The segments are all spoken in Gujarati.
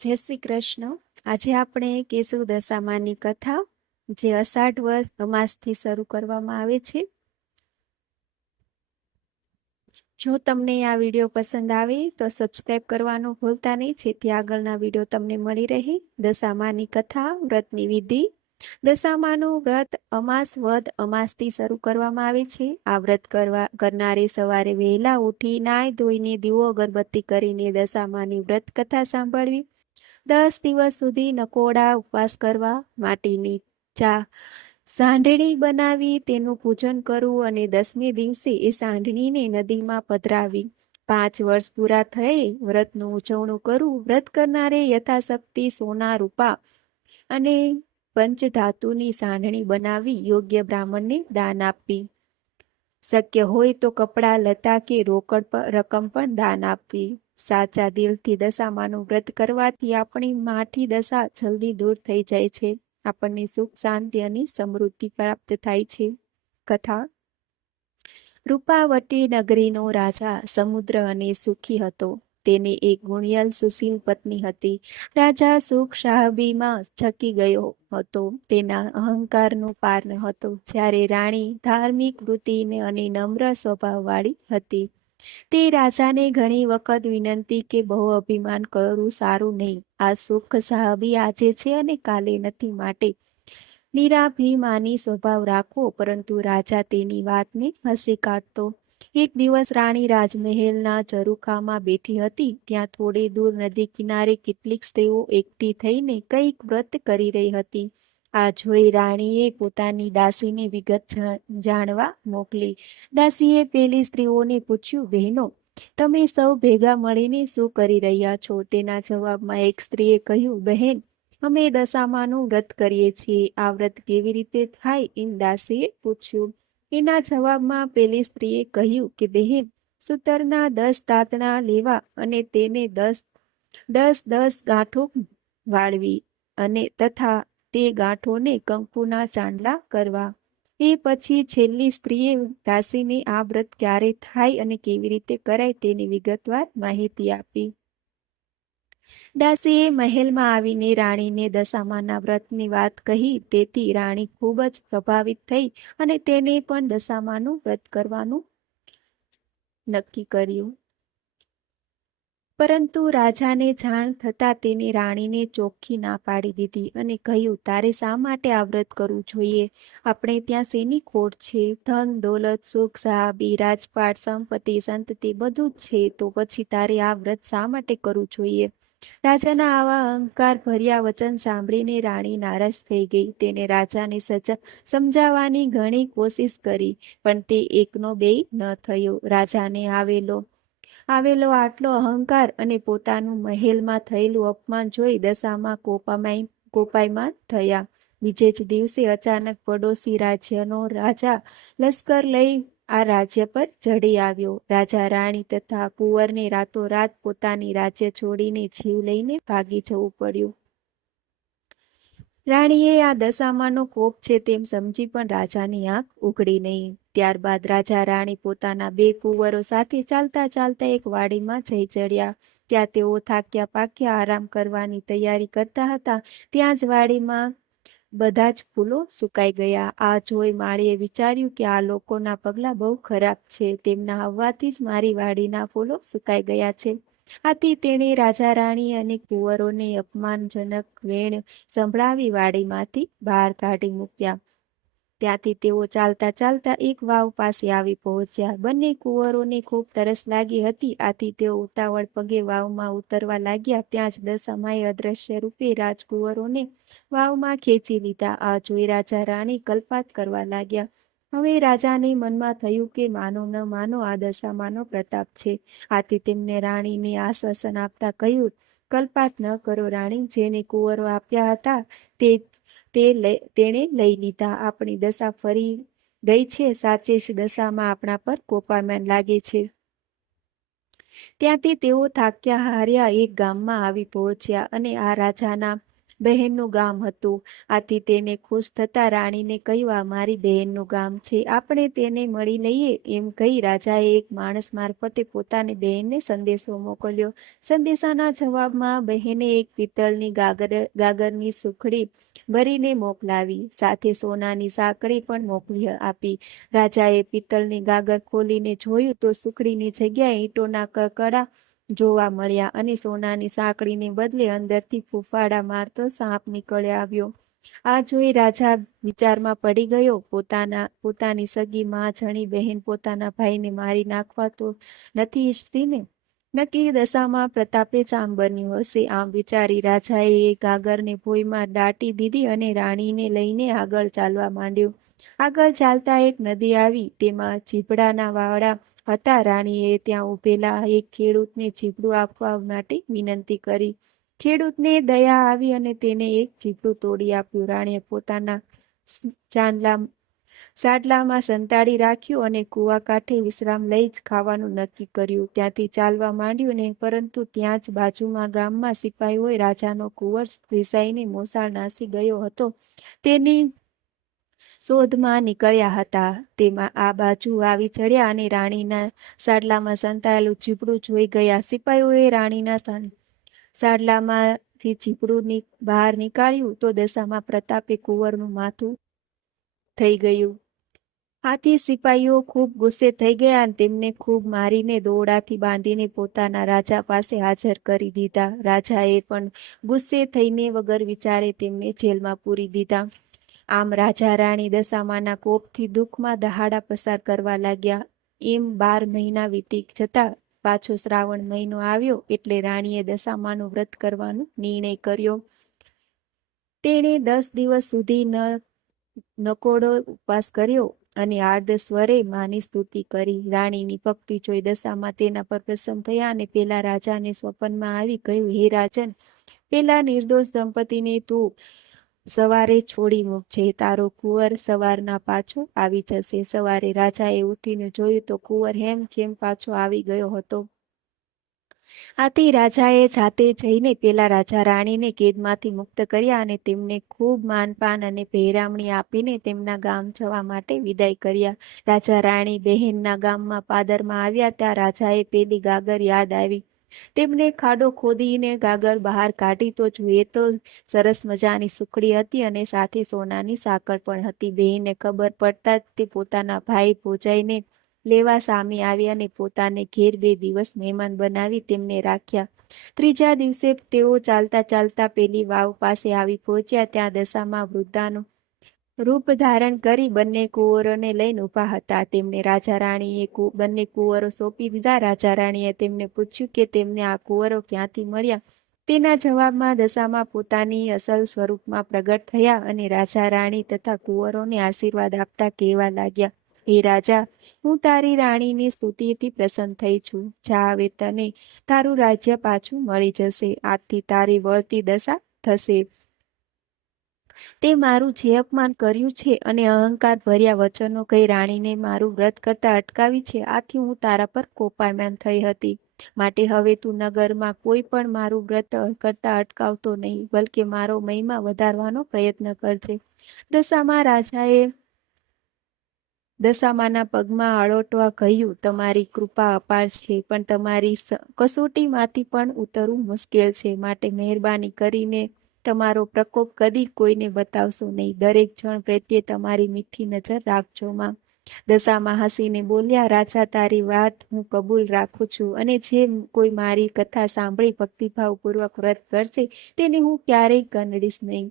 જય શ્રી કૃષ્ણ. આજે આપણે કેશવ દશામાની કથા જે અષાઢ વર્ષ અમાસથી શરૂ કરવામાં આવે છે. જો તમને આ વિડીયો પસંદ આવે તો સબસ્ક્રાઇબ કરવાનું ભૂલતા નહીં, જેથી આગળના વિડીયો તમને મળી રહે. દશામાની કથા, વ્રતની વિધિ. દશામાનું વ્રત અમાસ વદ અમાસથી શરૂ કરવામાં આવે છે. આ વ્રત કરનારે સવારે વહેલા ઉઠી નાઈ ધોઈને દીવો અગરબત્તી કરીને દશામાની વ્રત કથા સાંભળવી. 10 દિવસ સુધી નકોડા ઉપવાસ કરવા, માટીની સાંઢણી બનાવી તેનું પૂજન કરવું અને 10મે દિવસે એ સાંઢણીને નદીમાં પધરાવી. 5 વર્ષ પૂરા થઈ વ્રતનું ઉજવણું કરવું. વ્રત કરનારે યથાશક્તિ સોના, રૂપા અને પંચધાતુની સાંઢણી બનાવી યોગ્ય બ્રાહ્મણને દાન આપવી. શક્ય હોય તો કપડાં, લતા કે રોકડ રકમ પણ દાન આપવી. સાચા દિલથી દશામાનું વ્રત કરવાથી આપણી માઠી દશા જલ્દી દૂર થઈ જાય છે. આપણને સુખ, શાંતિ અને સમૃદ્ધિ પ્રાપ્ત થાય છે. કથા. રૂપાવટી નગરીનો રાજા સમુદ્ર અને સુખી હતો. તેને એક ગુણિયલ સુશીલ પત્ની હતી. રાજા સુખ સાહેબીમાં છકી ગયો હતો. તેના અહંકારનો પાર ન હતો. જ્યારે રાણી ધાર્મિક વૃત્તિને અને નમ્ર સ્વભાવવાળી હતી. તે રાજાને ઘણી વખત વિનંતી કે બહુ અભિમાન કરવું સારું નહીં. આ સુખ સાહેબી આજે છે અને કાલે નથી, માટે નિરાભિમાની સ્વભાવ રાખવો. પરંતુ રાજા તેની વાતને હસી કાઢતો. એક દિવસ રાણી રાજમહેલના ઝરૂખામાં બેઠી હતી. ત્યાં થોડે દૂર નદી કિનારે કેટલીક સ્ત્રીઓ એકઠી થઈને કંઈક વ્રત કરી રહી હતી. આ જોઈ રાણીએ પોતાની દાસીને વિગત જાણવા મોકલી. દાસીએ પેલી સ્ત્રીઓને પૂછ્યું, બહેનો, તમે સૌ ભેગા મળીને શું કરી રહ્યા છો? તેના જવાબમાં એક સ્ત્રીએ કહ્યું, બહેન, અમે દશામાનું વ્રત કરીએ છીએ. આ વ્રત કેવી રીતે થાય? એમ દાસીએ પૂછ્યું. એના જવાબમાં પેલી સ્ત્રીએ કહ્યું કે બહેન, સૂતરના 10 તાતણા લેવા અને તેને 10 ગાંઠો વાળવી અને તથા તે ગાંઠોને કંકુના ચાંદલા કરવા. એ પછી છેલ્લી સ્ત્રીએ દાસીને આ વ્રત ક્યારે થાય અને કેવી રીતે કરાય તેની વિગતવાર માહિતી આપી. દાસીએ મહેલમાં આવીને રાણીને દશામાના વ્રતની વાત કહી. તેથી રાણી ખૂબ જ પ્રભાવિત થઈ અને તેને પણ દશામાનું વ્રત કરવાનું નક્કી કર્યું. પરંતુ રાજાને જાણ થતાં તેને રાણીને ચોખ્ખી ના પાડી દીધી અને કહ્યું, તારે શા માટે આ વ્રત કરવું જોઈએ? આપણે ત્યાં શેની ખોટ છે? ધન, દોલત, સુખ, સાહેબી, રાજપાટ, સંપત્તિ, સંતતિ બધું જ છે. તો પછી તારે આ વ્રત શા માટે કરવું જોઈએ? રાજાના આવા અહંકાર ભર્યા વચન સાંભળીને રાણી નારાજ થઈ ગઈ. તેને રાજાને સમજાવવાની ઘણી કોશિશ કરી, પણ તે એકનો બેય ન થયો. રાજાને આવેલો આટલો અહંકાર અને પોતાનું મહેલમાં થયેલું અપમાન જોઈ દશામાં કોપાયમાન થયા. બીજે જ દિવસે અચાનક પડોશી રાજ્યનો રાજા લશ્કર લઈ આ રાજ્ય પર ચઢી આવ્યો. રાજા રાણી તથા કુંવરને રાતોરાત પોતાની રાજ્ય છોડીને જીવ લઈને ભાગી જવું પડ્યું. રાણીએ આ દશામાનો કોપ છે તેમ સમજી પણ રાજાની આંખ ઉઘડી નહીં. ત્યારબાદ રાજા રાણી પોતાના 2 કુંવરો સાથે ચાલતા ચાલતા એક વાડીમાં જઈ ચડ્યા. ત્યાં તેઓ થાક્યા પાક્યા આરામ કરવાની તૈયારી કરતા હતા. ત્યાં જ વાડીમાં બધા જ ફૂલો સુકાઈ ગયા. આ જોઈ માળીએ વિચાર્યું કે આ લોકોના પગલાં બહુ ખરાબ છે. તેમના આવવાથી જ મારી વાડીના ફૂલો સુકાઈ ગયા છે. આથી તેણે રાજા રાણી અને કુંવરોને અપમાનજનક વેણ સંભળાવી વાડીમાંથી બહાર કાઢી મૂક્યા. ત્યાંથી તેઓ ચાલતા ચાલતા એક વાવ પાસે આવી પહોંચ્યા. બંને કુંવરોને ખૂબ તરસ લાગી હતી. આથી તેઓ ઉતાવળ પગે વાવમાં ઉતરવા લાગ્યા. ત્યાં જ દશામાએ અદ્રશ્ય રૂપે રાજકુંવરોને વાવમાં ખેંચી લીધા. આ જોઈ રાજા રાણી કલ્પાત કરવા લાગ્યા. હવે રાજાને મનમાં થયું કે માનો ન માનો આ દશામાનો પ્રતાપ છે. આથી તેમને રાણીને આશ્વાસન આપતા કહ્યું, કલ્પાત ન કરો રાણી, જેને કુંવરો આપ્યા હતા તેણે લઈ લીધા. આપણી દશા ફરી ગઈ છે. સાચે જ દશામાં આપણા પર કોપાયમાન લાગે છે. ત્યાંથી તેઓ થાક્યા હાર્યા એક ગામમાં આવી પહોંચ્યા અને આ રાજાના બહેનનું ગામ હતું. આથી તેને ખુશ થતા રાણીને કહ્યું, આ મારી બહેનનું ગામ છે, આપણે તેને મળી લઈએ. એમ કહી રાજાએ એક માણસ મારફતે પોતાની બહેનને સંદેશો મોકલ્યો. સંદેશાના જવાબમાં બહેને એક પિત્તળની ગાગરની સુખડી ભરીને મોકલાવી, સાથે સોનાની સાંકળી પણ મોકલી આપી. રાજાએ પિત્તળની ગાગર ખોલીને જોયું તો સુખડીની જગ્યાએ ઈંટોના કકડા જોવા મળ્યા અને સોનાની સાંકળીને બદલે અંદરથી ફૂફાડા મારતો સાપ નીકળી આવ્યો. આ જોઈ રાજા વિચારમાં પડી ગયો. પોતાની સગી માં જણી બહેન પોતાના ભાઈને મારી નાખવા તો નથી ઈચ્છતી ને? નક્કી દશામાં પ્રતાપે જ આમ બન્યું હશે. આમ વિચારી રાજાએ એ ગાગરને ભોંયમાં દાટી દીધી અને રાણીને લઈને આગળ ચાલવા માંડ્યું. આગળ ચાલતા એક નદી આવી, તેમાં ચીભડાના વાવડા હતા. રાણીએ ત્યાં ઉભેલા એક ખેડૂતને ચીભડું આપવા માટે વિનંતી કરી. ખેડૂતને દયા આવી અને તેને એક ચીભડું તોડી આપ્યું. રાણીએ પોતાના સાડલામાં સંતાડી રાખ્યું અને કૂવા કાંઠે વિશ્રામ લઈ જ ખાવાનું નક્કી કર્યું. ત્યાંથી ચાલવા માંડ્યું ને પરંતુ ત્યાં જ બાજુમાં ગામમાં સિપાહીઓએ રાજાનો કુંવર રિસાઈને મોસાળ નાસી ગયો હતો તેની શોધમાં નીકળ્યા હતા. તેમાં આ બાજુ આવી ચડ્યા અને રાણીના સાડલામાં સંતાયેલું ચીભડું જોઈ ગયા. સિપાહીઓએ રાણીના સાડલામાંથી ચીભડું બહાર નીકાળ્યું તો દશામાં પ્રતાપે કુંવરનું માથું થઈ ગયું. આથી સિપાહીઓ ખૂબ ગુસ્સે થઈ ગયા અને તેમને ખૂબ મારીને દોરડાથી બાંધીને પોતાના રાજા પાસે હાજર કરી દીધા. રાજાએ પણ ગુસ્સે થઈને વગર વિચારે તેમને જેલમાં પૂરી દીધા. આમ રાજા રાણી દશામાના કોપથી દુઃખમાં દહાડા પસાર કરવા લાગ્યા. એમ 12 મહિના વીતી જતા પાછો શ્રાવણ મહિનો આવ્યો એટલે રાણીએ દશામાનું વ્રત કરવાનો નિર્ણય કર્યો. તેણે 10 દિવસ સુધી નકોડો ઉપવાસ કર્યો અને આર્ધ સ્વરે માની સ્તુતિ કરી. રાણીની ભક્તિ જોઈ દશામાં તેના પર પ્રસન્ન થયા અને પેલા રાજાને સ્વપ્નમાં આવી કહ્યું, હે રાજન, પેલા નિર્દોષ દંપતીને તું સવારે છોડી મૂકજે. તારો કુંવર સવારના પાછો આવી જશે. સવારે રાજાએ ઉઠીને જોયું તો કુંવર હેમ ખેમ પાછો આવી ગયો હતો. આથી રાજાએ જાતે જઈને પેલા રાજા રાણીને કેદમાંથી મુક્ત કર્યા અને તેમને ખૂબ માનપાન અને પહેરામણી આપીને તેમના ગામ જવા માટે વિદાય કર્યા. રાજા રાણી બહેનના ગામમાં પાદરમાં આવ્યા ત્યાં રાજાએ પેલી ગાગર યાદ આવી. તેમને ખાડો ખોદીને ગાગર બહાર કાઢી તો જોઈએ તો સરસ મજાની સુખડી હતી અને સાથે સોનાની સાંકળ પણ હતી. બહેનને ખબર પડતા તે પોતાના ભાઈ ભોજાઈને લેવા સામે આવી અને પોતાને ઘેર 2 દિવસ મહેમાન બનાવી તેમને રાખ્યા. ત્રીજા દિવસે તેઓ ચાલતા ચાલતા પેલી વાવ પાસે આવી પહોંચ્યા. ત્યાં દશામાં વૃદ્ધાનું રૂપ ધારણ કરી બંને કુંવરોને લઈને ઊભા હતા. તેમને રાજા રાણીએ બંને કુંવરો સોંપી દીધા. રાજા રાણીએ તેમને પૂછ્યું કે તેમને આ કુંવરો ક્યાંથી મળ્યા. તેના જવાબમાં દશામાં પોતાની અસલ સ્વરૂપમાં પ્રગટ થયા અને રાજા રાણી તથા કુંવરોને આશીર્વાદ આપતા કહેવા લાગ્યા, હે રાજા, હું તારી રાણીની સ્તુતિથી પ્રસન્ન થઈ છું. જા, હવે તને તારું રાજ્ય પાછું મળી જશે. આજથી તારી વળતી દશા થશે. તે મારું જે અપમાન કર્યું છે અને અહંકાર ભર્યા વચનો કહી રાણીને મારું વ્રત કરતા અટકાવી છે, આથી હું તારા પર કોપાયમાન થઈ હતી. માટે હવે તું નગરમાં કોઈ પણ મારું વ્રત કરતા અટકાવતો નહીં, બલકે મારો મહિમા વધારવાનો પ્રયત્ન કરજે. દશામાં રાજાએ દશામાના પગમાં આળોટવા કહ્યું, તમારી કૃપા અપાર છે, પણ તમારી કસોટીમાંથી પણ ઉતરવું મુશ્કેલ છે. માટે મહેરબાની કરીને તમારો પ્રકોપ કદી કોઈને બતાવશો નહીં. દરેક જણ પ્રત્યે તમારી મીઠી નજર રાખજો માં. દશામાં હસીને બોલ્યા, રાજા, તારી વાત હું કબૂલ રાખું છું અને જે કોઈ મારી કથા સાંભળી ભક્તિભાવપૂર્વક વ્રત કરશે તેને હું ક્યારેય કંદડીશ નહીં.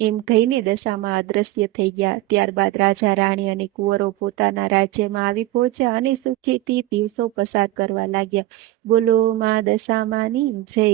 એમ કહીને દશામાં અદ્રશ્ય થઈ ગયા. ત્યારબાદ રાજા રાણી અને કુંવરો પોતાના રાજ્યમાં આવી પહોંચ્યા અને સુખેથી દિવસો પસાર કરવા લાગ્યા. બોલો માં દશામાની જય.